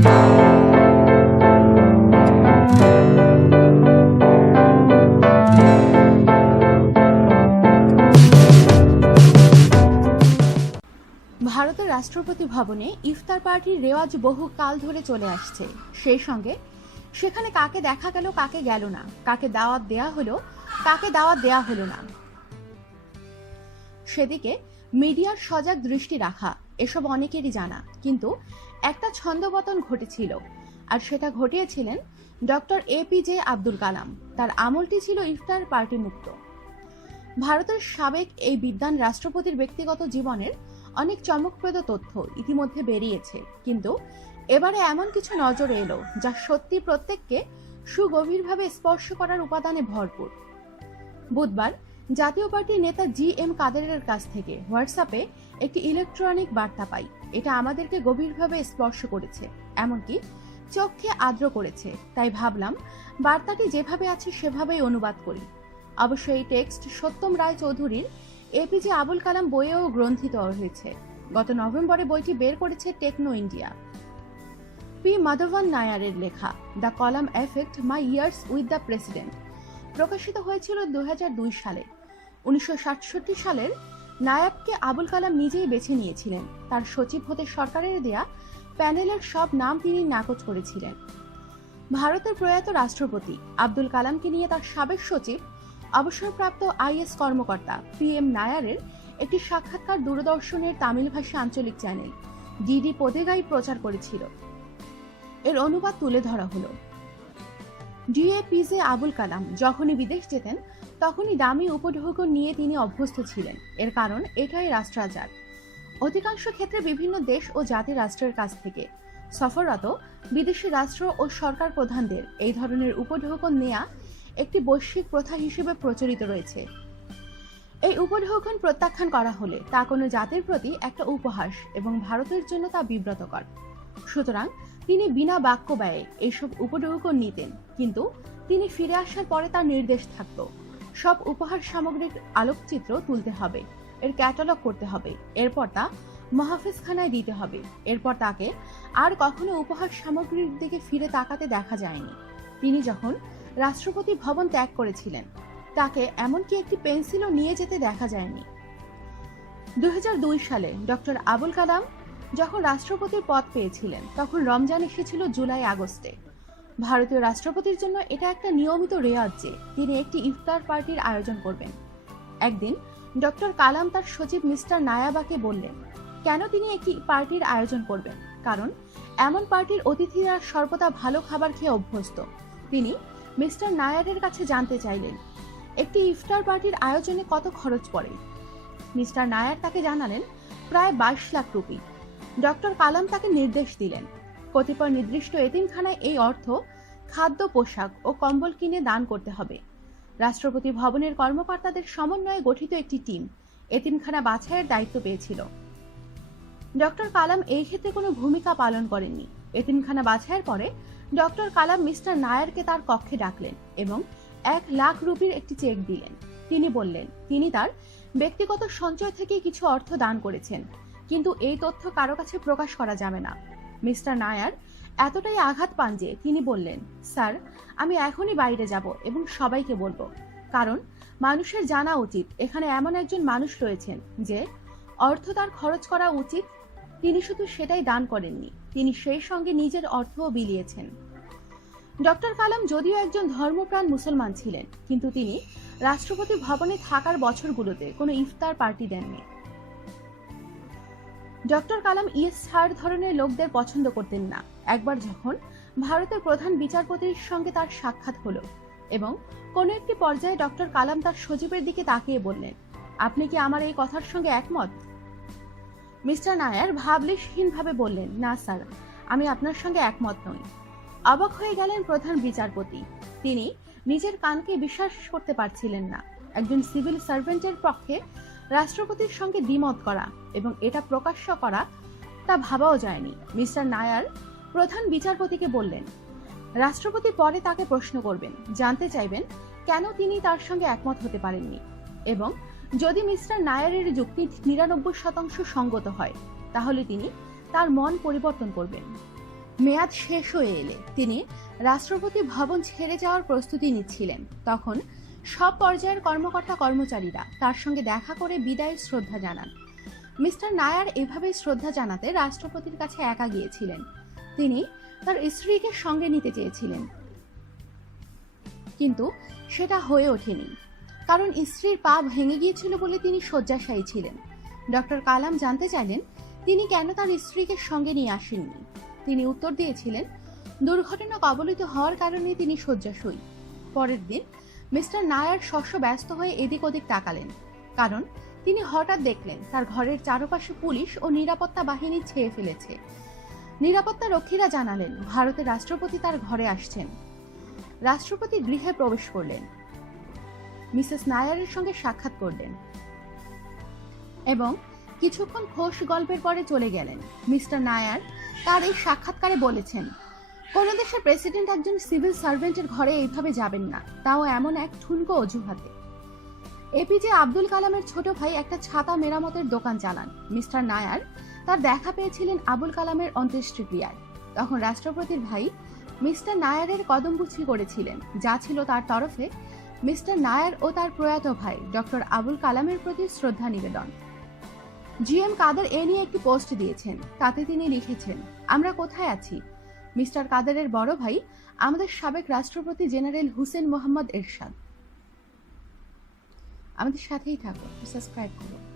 ভারতের রাষ্ট্রপতি ভবনে ইফতার পার্টির রেওয়াজ বহু কাল ধরে চলে আসছে। সেই সঙ্গে সেখানে কাকে দেখা গেল, কাকে গেল না, কাকে দাওয়াত দেয়া হলো, কাকে দাওয়াত দেয়া হলো না। সেদিকে মিডিয়ার সজাগ দৃষ্টি রাখা এসব অনেকেরই জানা। কিন্তু একটা ছন্দপতন ঘটেছিল আর সেটা ঘটিয়েছিলেন ডক্টর এপিজে আব্দুল কালাম। তার আমলটি ছিল ইফতার পার্টি মুক্ত। ভারতের সাবেক এই বিদ্যান রাষ্ট্রপতির ব্যক্তিগত জীবনের অনেক চমকপ্রদ তথ্য ইতিমধ্যে বেরিয়েছে। কিন্তু এবারে এমন কিছু নজরে এলো যা সত্যি প্রত্যেককে সুগভীরভাবে স্পর্শ করার উপাদানে ভরপুর। বুধবার জাতীয় পার্টির নেতা জি এম কাদেরের কাছ থেকে হোয়াটসঅ্যাপে একটি ইলেকট্রনিক বার্তা পাই। এটা আমাদেরকে গভীরভাবে স্পর্শ করেছে। এমনকি চোখকে আর্দ্র করেছে। তাই ভাবলাম, বার্তাটি যেভাবে আছে সেভাবেই অনুবাদ করি। অবশ্য এই টেক্সট সত্যম রায় চৌধুরীর এপিজে আবুল কালাম বইয়েও গ্রন্থিত হয়েছে। গত নভেম্বরে বইটি বের করেছে টেকনো ইন্ডিয়া। পি. মাধবন নায়ারের লেখা the Kalam effect my years with the president প্রকাশিত হয়েছিল দু হাজার দুই সালে। উনিশশো সাতষট্টি সালের নায়াবকে আবুল কালাম নিজেই বেছে নিয়েছিলেন। তার সচিব হতে সরকারের দেয়া প্যানেলের সব নাম তিনি নাকচ করেছিলেন। ভারতের প্রয়াত রাষ্ট্রপতি আব্দুল কালামকে নিয়ে তার সাবেক সচিব, অবসরপ্রাপ্ত আইএস কর্মকর্তা পি এম নায়ারের একটি সাক্ষাৎকার দূরদর্শনের তামিল ভাষা আঞ্চলিক চ্যানেল, ডিডি পদেগাই প্রচার করেছিল। এর অনুবাদ তুলে ধরা হলো। ডিএপিজে আবুল কালাম যখনই বিদেশ যেতেন তখনই দামি উপঢৌকন নিয়ে তিনি অভ্যস্ত ছিলেন। এর কারণ এটাই রাষ্ট্রাচার। অধিকাংশ ক্ষেত্রে বিভিন্ন দেশ ও জাতি রাষ্ট্রের কাছ থেকে সফররত বিদেশি রাষ্ট্র ও সরকার প্রধানদের এই ধরনের উপঢৌকন নেয়া একটি বৈশ্বিক প্রথা হিসেবে প্রচলিত রয়েছে। এই উপঢৌকন প্রত্যাখ্যান করা হলে তা কোনো জাতির প্রতি একটা উপহাস এবং ভারতের জন্য তা বিব্রতকর। সুতরাং তিনি বিনা বাক্য ব্যয়ে এইসব উপঢৌকন নিতেন, কিন্তু তিনি ফিরে আসার পরে তার নির্দেশ থাকত। সব উপহার সামগ্রীর আলোকচিত্র তুলতে হবে, এর ক্যাটালগ করতে হবে, এরপর তা মহাফিজখানায় দিতে হবে, এরপর তাকে আর কখনো উপহার সামগ্রীর দিকে ফিরে তাকাতে দেখা যায়নি। তিনি যখন রাষ্ট্রপতি ভবন ত্যাগ করেছিলেন, তাকে এমনকি একটি পেন্সিলও নিয়ে যেতে দেখা যায়নি। দু হাজার দুই সালে ডক্টর আবুল কালাম যখন রাষ্ট্রপতির পদ পেয়েছিলেন, তখন রমজান এসেছিল জুলাই আগস্টে। ভারতীয় রাষ্ট্রপতির জন্য এটা একটা নিয়মিত রেওয়াজ যে তিনি একটি ইফতার পার্টির আয়োজন করবেন। একদিন ডক্টর কালাম তার সচিব মিস্টার নায়াবাকে বললেন, কেন তিনি একটি পার্টির আয়োজন করবেন? কারণ এমন পার্টির অতিথিরা সর্বদা ভালো খাবার খেয়ে অভ্যস্ত। তিনি মিস্টার নায়ারের কাছে জানতে চাইলেন, একটি ইফতার পার্টির আয়োজনে কত খরচ পড়ে? মিস্টার নায়ার তাকে জানালেন, প্রায় বাইশ লাখ রুপি। ডক্টর কালাম তাকে নির্দেশ দিলেন কতিপয় নির্দিষ্ট এতিমখানায় এই অর্থ খাদ্য, পোশাক ও কম্বল কিনে দান করতে হবে। রাষ্ট্রপতি ভবনের কর্মকর্তাদের সমন্বয়ে গঠিত একটি টিম এতিমখানা বাছাইয়ের দায়িত্ব পেয়েছিল। ডক্টর কালাম এই ক্ষেত্রে কোনো ভূমিকা পালন করেননি। এতিমখানা বাছাইয়ের পরে ডক্টর কালাম মিস্টার নায়ারকে তার কক্ষে ডাকলেন এবং এক লাখ রুপির একটি চেক দিলেন। তিনি বললেন, তিনি তার ব্যক্তিগত সঞ্চয় থেকে কিছু অর্থ দান করেছেন, কিন্তু এই তথ্য কারও কাছে প্রকাশ করা যাবে না। মিস্টার নায়ার, এতটাই আঘাত পান যে তিনি বললেন, স্যার, আমি এখনই বাইরে যাব এবং সবাইকে বলব। কারণ মানুষের জানা উচিত, এখানে এমন একজন মানুষ রয়েছেন যে অর্থ তার খরচ করা উচিত। তিনি শুধু সেটাই দান করেননি, তিনি সেই সঙ্গে নিজের অর্থও বিলিয়েছেন। ডক্টর কালাম যদিও একজন ধর্মপ্রাণ মুসলমান ছিলেন, কিন্তু তিনি রাষ্ট্রপতি ভবনে থাকার বছরগুলোতে কোনো ইফতার পার্টি দেননি। ডক্টর কালাম ইয়েসার ধরনের লোকদের পছন্দ করতেন না। একবার যখন ভারতের প্রধান বিচারপতির সঙ্গে তার সাক্ষাৎ হলো এবং কোনো একটি পর্যায়ে ডক্টর কালাম তার সচিবের দিকে তাকিয়ে বললেন, আপনি কি আমার এই কথার সঙ্গে একমত? মিস্টার নায়ার ভাবলেশহীনভাবে বললেন, না স্যার, আমি আপনার সঙ্গে একমত নই। অবাক হয়ে গেলেন প্রধান বিচারপতি। তিনি নিজের কানকে বিশ্বাস করতে পারছিলেন না। একজন সিভিল সার্ভেন্টের পক্ষে রাষ্ট্রপতির সঙ্গে দ্বিমত করা এবং এটা প্রকাশ্য করা, তা ভাবাও যায়নি। মিস্টার নায়ার প্রধান বিচারপতিকে বললেন, রাষ্ট্রপতি পরে তাকে প্রশ্ন করবেন, জানতে চাইবেন কেন তিনি তার সঙ্গে একমত হতে পারেননি এবং যদি মিস্টার নায়ারের যুক্তি নিরানব্বই শতাংশ সঙ্গত হয়, তাহলে তিনি তার মন পরিবর্তন করবেন। মেয়াদ শেষ হয়ে এলে তিনি রাষ্ট্রপতি ভবন ছেড়ে যাওয়ার প্রস্তুতি নিচ্ছিলেন। তখন সব পর্যায়ের কর্মকর্তা কর্মচারীরা তার সঙ্গে দেখা করে বিদায় শ্রদ্ধা জানান। মিস্টার নায়ার এভাবেই শ্রদ্ধা জানাতে রাষ্ট্রপতির কাছে একা গিয়েছিলেন। তিনি তার স্ত্রীকে সঙ্গে নিতে চেয়েছিলেন। কিন্তু সেটা হয়ে ওঠেনি। কারণ স্ত্রীর পা ভেঙে গিয়েছিল বলে তিনি শয্যাশায়ী ছিলেন। ডক্টর কালাম জানতে চাইলেন, তিনি কেন তার স্ত্রীকে সঙ্গে নিয়ে আসেননি। তিনি উত্তর দিয়েছিলেন, দুর্ঘটনা কবলিত হওয়ার কারণে তিনি শয্যাশয়ী। পরের দিন মিস্টার নায়ার শস্য ব্যস্ত হয়ে এদিক ওদিক তাকালেন, কারণ তিনি হঠাৎ দেখলেন তার ঘরের চারপাশে পুলিশ ও নিরাপত্তা বাহিনী ছেয়ে ফেলেছে। নিরাপত্তা রক্ষীরা জানালেন, ভারতের রাষ্ট্রপতি তার ঘরে আসছেন। রাষ্ট্রপতি গৃহে প্রবেশ করলেন। মিসেস নায়ারের সঙ্গে সাক্ষাৎ করলেন এবং কিছুক্ষণ খোশ গল্পের পরে চলে গেলেন। মিস্টার নায়ার তার এই সাক্ষাৎকারে বলেছেন কোন দেশের প্রেসিডেন্ট একজন সিভিল সার্ভেন্টের ঘরে এইভাবে যাবেন না। তাও এমন এক ঠুনকো অজুহাতে। এপিজে আব্দুল কালামের ছোট ভাই একটা ছাতা মেরামতের দোকান চালান। মিস্টার নায়ার তার দেখা পেয়েছিলেন আবুল কালামের অন্ত্যেষ্টিক্রিয়ায়। তখন রাষ্ট্রপতির ভাই মিস্টার নায়ারের কদমবুছি করেছিলেন। যা ছিল তার তরফে মিস্টার নায়ার ও তার প্রয়াত ভাই, ডক্টর আবুল কালামের প্রতি শ্রদ্ধা নিবেদন। জিএম কাদের এ নিয়ে একটি পোস্ট দিয়েছেন। তাতে তিনি লিখেছেন, আমরা কোথায় আছি? মিস্টার কাদেরের বড় ভাই, আমাদের সাবেক রাষ্ট্রপতি জেনারেল হুসেন মোহাম্মদ এরশাদ। আমাদের সাথেই থাকো সাবস্ক্রাইব করো